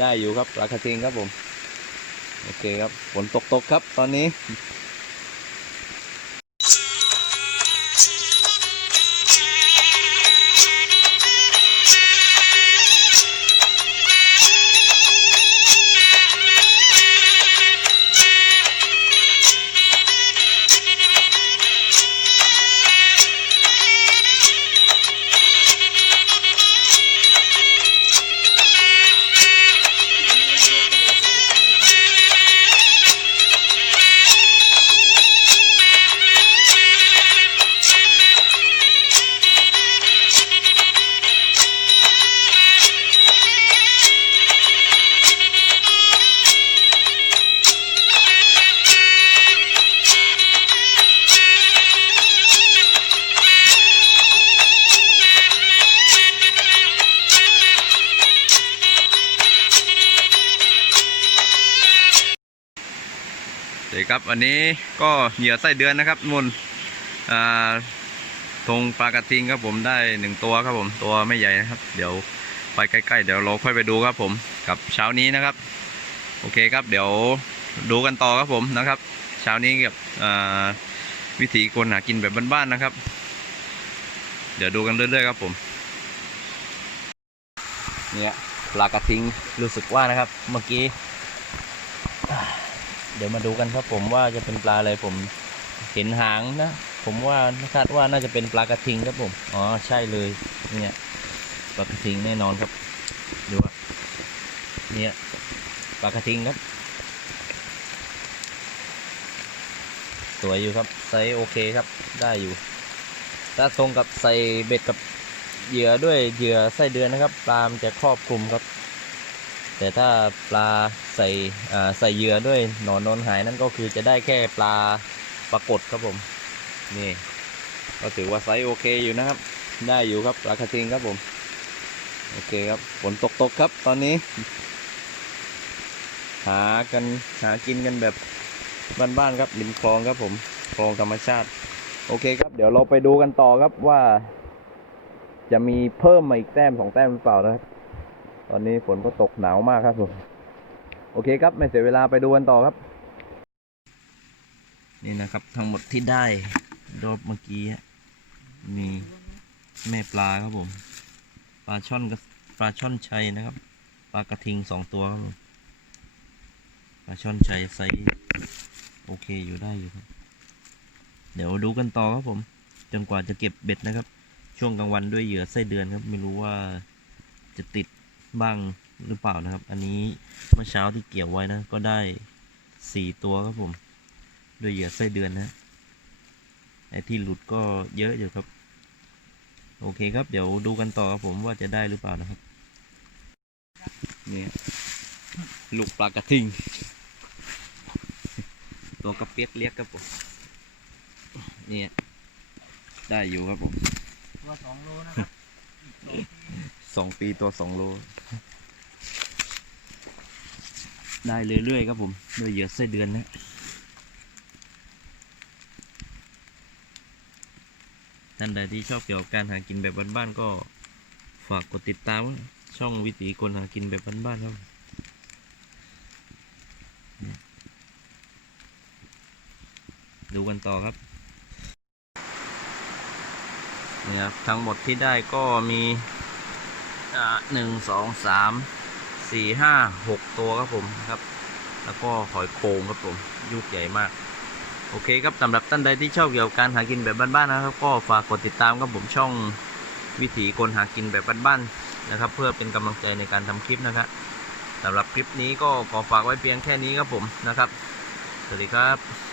ได้อยู่ครับปลากระทิงครับผม โอเคครับฝนตกตกครับตอนนี้ ดี๋ยวครับวันนี้ก็เหยื่อไส้เดือนนะครับมุนอ่าธงปลากระทิงครับผมได้หนึ่งตัวครับผมตัวไม่ใหญ่นะครับ เดี๋ยวไปใกล้ๆ เดี๋ยวเราค่อยไปดูครับผมกับเช้านี้นะครับ โอเคครับเดี๋ยวดูกันต่อครับผมนะครับ เช้านี้กับวิถีคนหากินแบบบ้านๆนะครับ เดี๋ยวดูกันเรื่อยๆครับผมเนี่ยปลากระทิงรู้สึกว่านะครับ เมื่อกี้ เดี๋ยวมาดูกันครับผมว่าจะเป็นปลาอะไรผมเห็นหางนะ ผมว่าคาดว่าน่าจะเป็นปลากระทิงครับผม อ๋อใช่เลยเนี่ยปลากระทิงแน่นอนครับ ดูครับเนี่ยปลากระทิงครับ สวยอยู่ครับไซส์โอเคครับ ได้อยู่ถ้าตรงกับใส่เบ็ดกับเหยื่อด้วยเหยื่อไส้เดือนนะครับปลามจะครอบคลุมครับ แต่ถ้าปลาใส่ใส่เหยื่อด้วยหนอนนอนหายนั่นก็คือจะได้แค่ปลาปรากฏครับผม นี่ก็ถือว่าไซส์โอเคอยู่นะครับ ได้อยู่ครับปลากระทิงครับผม โอเคครับฝนตกตกครับตอนนี้ หากันหากินกันแบบบ้านๆครับริมคลองครับผมคลองธรรมชาติ โอเคครับ เดี๋ยวเราไปดูกันต่อครับว่า จะมีเพิ่มมาอีกแต้มสองแต้มหรือเปล่านะครับ ตอนนี้ฝนก็ตกหนาวมากครับผม โอเคครับ ไม่เสียเวลาไปดูกันต่อครับ นี่นะครับ ทั้งหมดที่ได้รอบเมื่อกี้มีแม่ปลาครับผม ปลาช่อนกับปลาช่อนชัยนะครับ ปลากระทิงสองตัวครับผม ปลาช่อนชัยไซส์โอเคอยู่ได้อยู่ครับ เดี๋ยวดูกันต่อครับผม จนกว่าจะเก็บเบ็ดนะครับ ช่วงกลางวันด้วยเหยื่อไส้เดือนครับ ไม่รู้ว่าจะติด บ้างหรือเปล่านะครับ อันนี้เมื่อเช้าที่เกี่ยวไว้นะ ก็ได้สี่ตัวครับผม โดยเหยื่อไส้เดือนนะไอ้ที่หลุดก็เยอะอยู่ครับ โอเคครับ เดี๋ยวดูกันต่อครับผมว่าจะได้หรือเปล่านะครับ เนี่ยลูกปลากระทิง ตัวกระเปียกเลียกครับผม เนี่ย ได้อยู่ครับผม ตัวสองโลนะครับ สองปีตัวสองโล ได้เรื่อยๆครับผมด้วยเหยื่อไส้เดือนนะท่านใดที่ชอบเกี่ยวกับการหากินแบบบ้านๆก็ฝากกดติดตามช่องวิถีคนหากินแบบบ้านๆครับดูกันต่อครับนี่ครับทั้งหมดที่ได้ก็มี หนึ่งสองสามสี่ห้าหกตัวครับผมครับ แล้วก็หอยโขงครับผมยุกใหญ่มาก โอเคครับสำหรับท่านใดที่ชอบเกี่ยวกับการหากินแบบบ้านๆนะครับ ก็ฝากกดติดตามครับผมช่องวิถีคนหากินแบบบ้านๆนะครับ เพื่อเป็นกำลังใจในการทำคลิปนะครับสำหรับคลิปนี้ก็ขอฝากไว้เพียงแค่นี้ครับผมนะครับ สวัสดีครับ